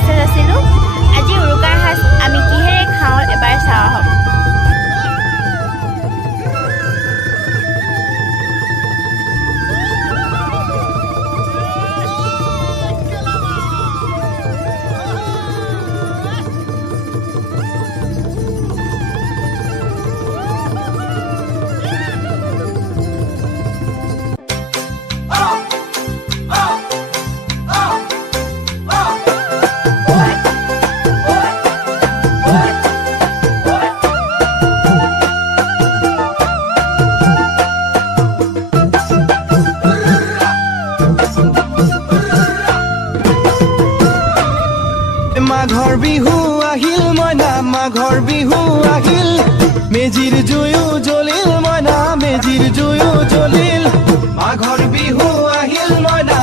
Message আছিলোঁ। আজি উৰুকাৰ সাজ আমি কিহেৰে খাওঁ এবাৰ চাওঁ আহক। মাঘৰ বিহু আহিল মইনা, মাঘৰ বিহু আহিল, মেজিৰ জুয়ো জ্বলিল মইনা, মেজিৰ জুয়ো জ্বলিল। মাঘৰ বিহু আহিল মইনা।